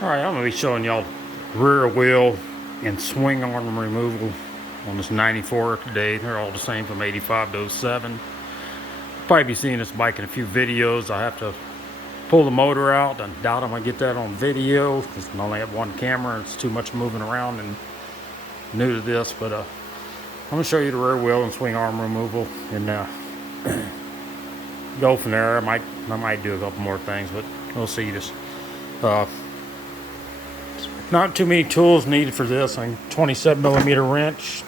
Alright, I'm going to be showing y'all rear wheel and swing arm removal on this 94 today. They're all the same from 85 to 07. Probably be seeing this bike in a few videos. I have to pull the motor out. I doubt I'm going to get that on video because I only have one camera and it's too much moving around and new to this. But I'm going to show you the rear wheel and swing arm removal and go from there. I might do a couple more things, but we'll see. Just not too many tools needed for this. A 27mm wrench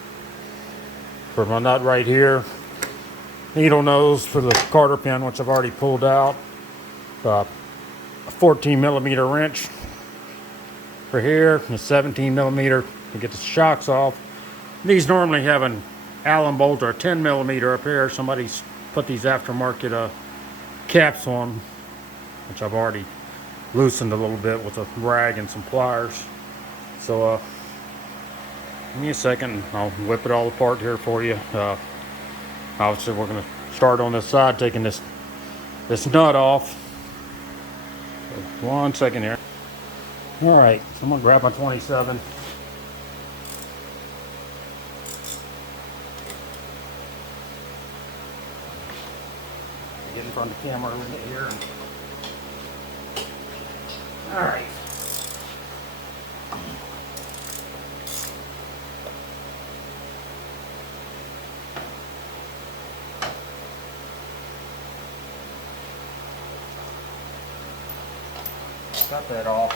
for my nut right here. Needle nose for the Carter pin, which I've already pulled out. A 14mm wrench for here, and a 17mm to get the shocks off. These normally have an Allen bolt or a 10mm up here. Somebody's put these aftermarket caps on, which I've already loosened a little bit with a rag and some pliers. So give me a second, I'll whip it all apart here for you. Obviously we're going to start on this side, taking this nut off. So 1 second here. Alright, so I'm going to grab my 27. Get in front of the camera a little bit here. Alright. Got that off.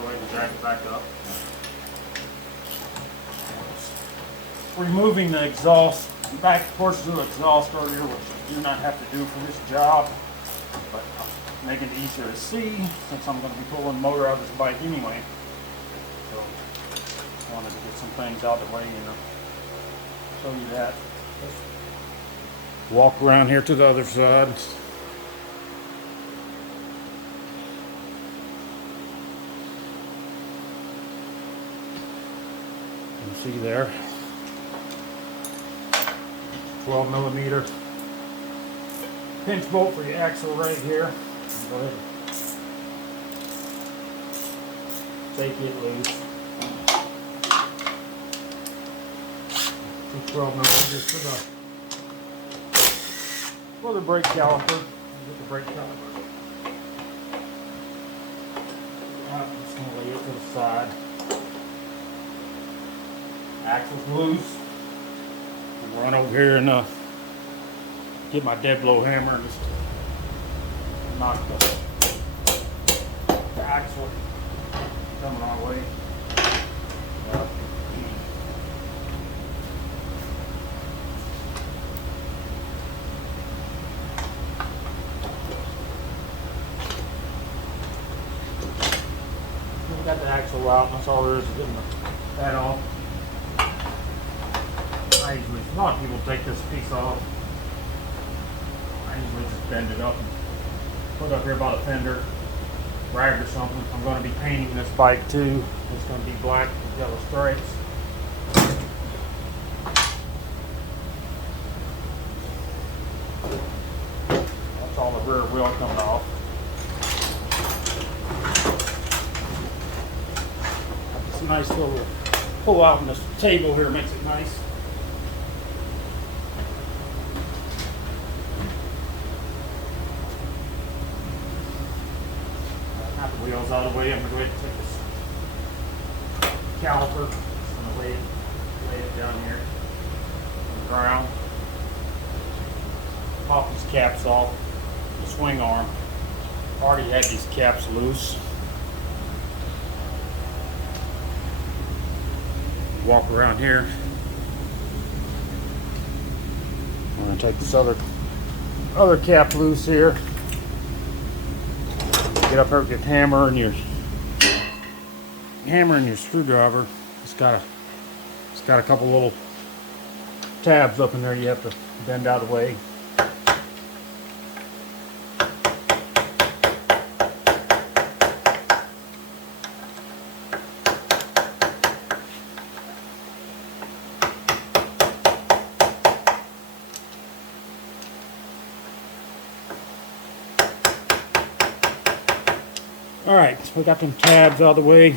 Go ahead and jack it back up. Removing the exhaust, back portions of the exhaust earlier, which I do not have to do for this job, but I'll make it easier to see since I'm going to be pulling the motor out of this bike anyway. So I wanted to get some things out of the way and show you that. Let's walk around here to the other side. See there, 12mm pinch bolt for the axle right here. Go ahead and take it loose. 12mm for the brake caliper. Get the brake caliper. I'm just going to lay it to the side. Axle's loose. I'll run over here and get my dead blow hammer and just knock the axle coming our way. We got the axle out. That's all there is to getting that off. A lot of people take this piece off. I usually just bend it up and put it up here by the fender, rag or something. I'm going to be painting this bike too. It's going to be black with yellow stripes. That's all the rear wheel coming off. It's a nice little pull out on this table here, makes it nice. Wheels out of the way. I'm going to go ahead and take this caliper. I'm going to lay it down here on the ground. Pop these caps off. The swing arm. Already had these caps loose. Walk around here. I'm going to take this other cap loose here. Get up there with your hammer and your screwdriver. It's got a couple little tabs up in there you have to bend out of the way. All right, so we got them tabs out of the way.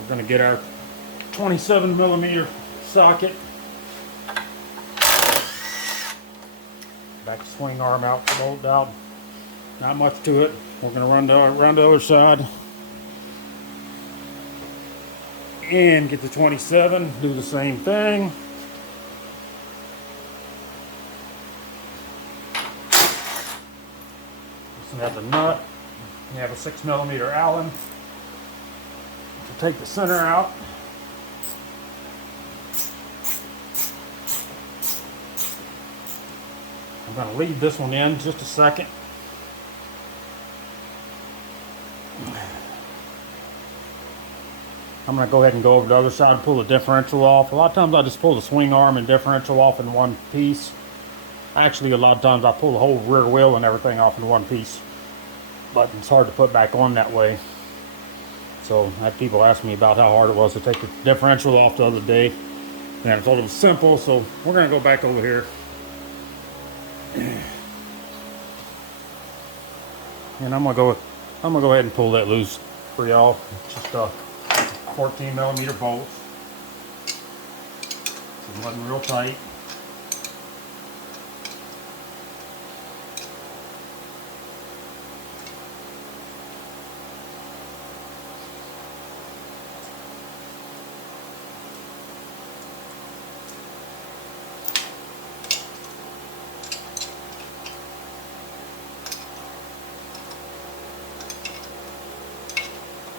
We're gonna get our 27mm socket. Back swing arm out, bolt out. Not much to it. We're gonna run around the other side and get the 27. Do the same thing. This one has a nut. You have a 6mm Allen to take the center out. I'm going to leave this one in just a second. I'm going to go ahead and go over to the other side and pull the differential off. A lot of times I just pull the swing arm and differential off in one piece. Actually, a lot of times I pull the whole rear wheel and everything off in one piece. But it's hard to put back on that way. So I had people ask me about how hard it was to take the differential off the other day. And I told them it was simple, so we're going to go back over here. And I'm gonna go ahead and pull that loose for y'all. Just 14mm bolts. It wasn't real tight.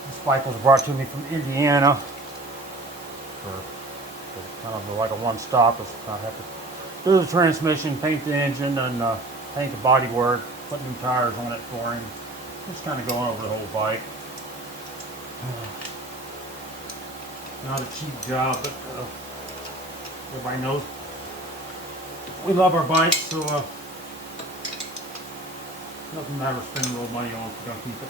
This bike was brought to me from Indiana for kind of like a one-stop. I have to do the transmission, paint the engine, and paint the bodywork, put new tires on it for him. Just kind of going over the whole bike. Not a cheap job, but everybody knows we love our bikes, so doesn't matter spending a little money on it if we're gonna keep it.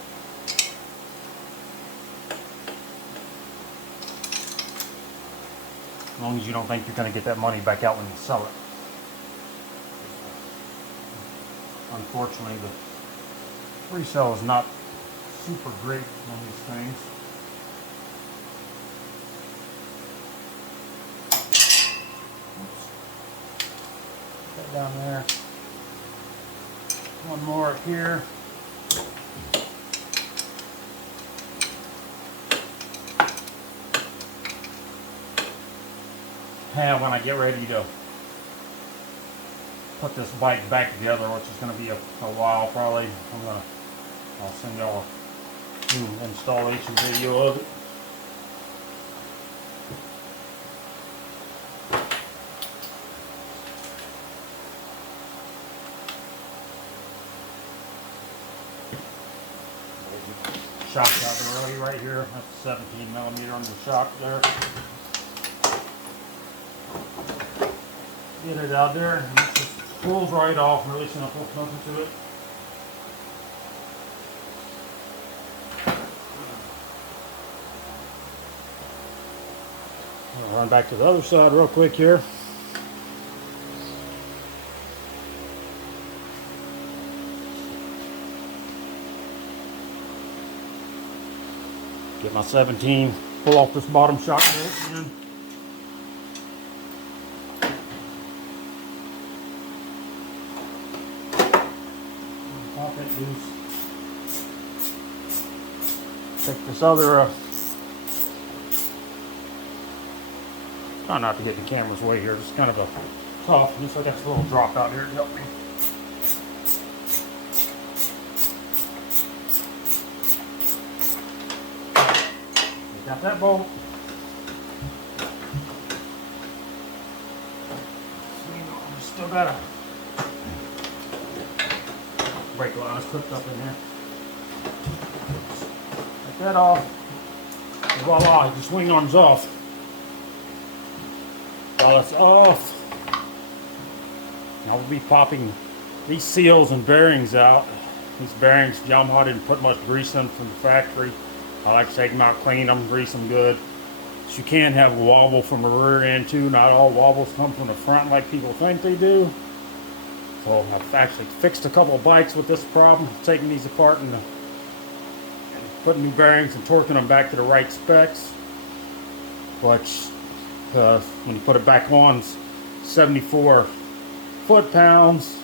As long as you don't think you're going to get that money back out when you sell it. Unfortunately, the resale is not super great on these things. Oops. Put that down there. One more up here. And when I get ready to put this bike back together, which is going to be a while probably, I'll send y'all a new installation video of it. Shock out there early right here. That's 17mm on the shock there. Get it out there, and it just pulls right off, really simple, nothing to it. I'll run back to the other side real quick here. Get my 17, pull off this bottom shock bolt again. Pop that loose. Take this other, try not to get the camera's way here, it's kind of a tough, just like this little drop out here to help me. Got that bolt. Still got a brake line clipped up in there. Take that off. And voila, the swing arm's off. While it's off, now we'll be popping these seals and bearings out. These bearings, Yamaha didn't put much grease in from the factory. I like to take them out, clean them, grease them good. So you can have a wobble from the rear end too. Not all wobbles come from the front like people think they do. So I've actually fixed a couple of bikes with this problem, taking these apart and putting new bearings and torquing them back to the right specs. Which, when you put it back on, it's 74 foot-pounds.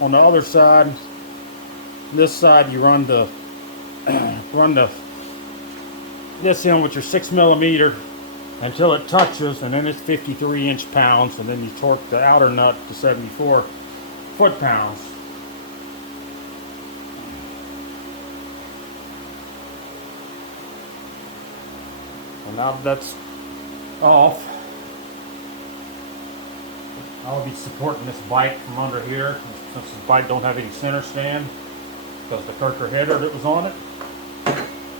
On the other side, this side, you run this in with your 6mm until it touches, and then it's 53 inch-pounds, and then you torque the outer nut to 74 foot-pounds. And now that's off, I'll be supporting this bike from under here, since the bike don't have any center stand because the Kirker header that was on it.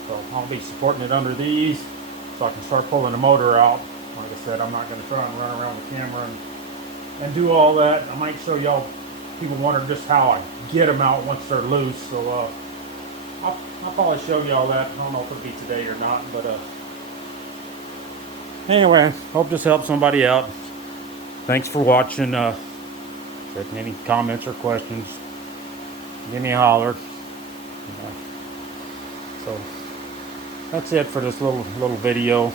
So I'll be supporting it under these so I can start pulling the motor out. Like I said, I'm not going to try and run around the camera and do all that. I might show y'all, people wonder just how I get them out once they're loose. So I'll probably show y'all that. I don't know if it'll be today or not, but anyway, hope this helps somebody out. Thanks for watching. If any comments or questions, give me a holler. So that's it for this little video.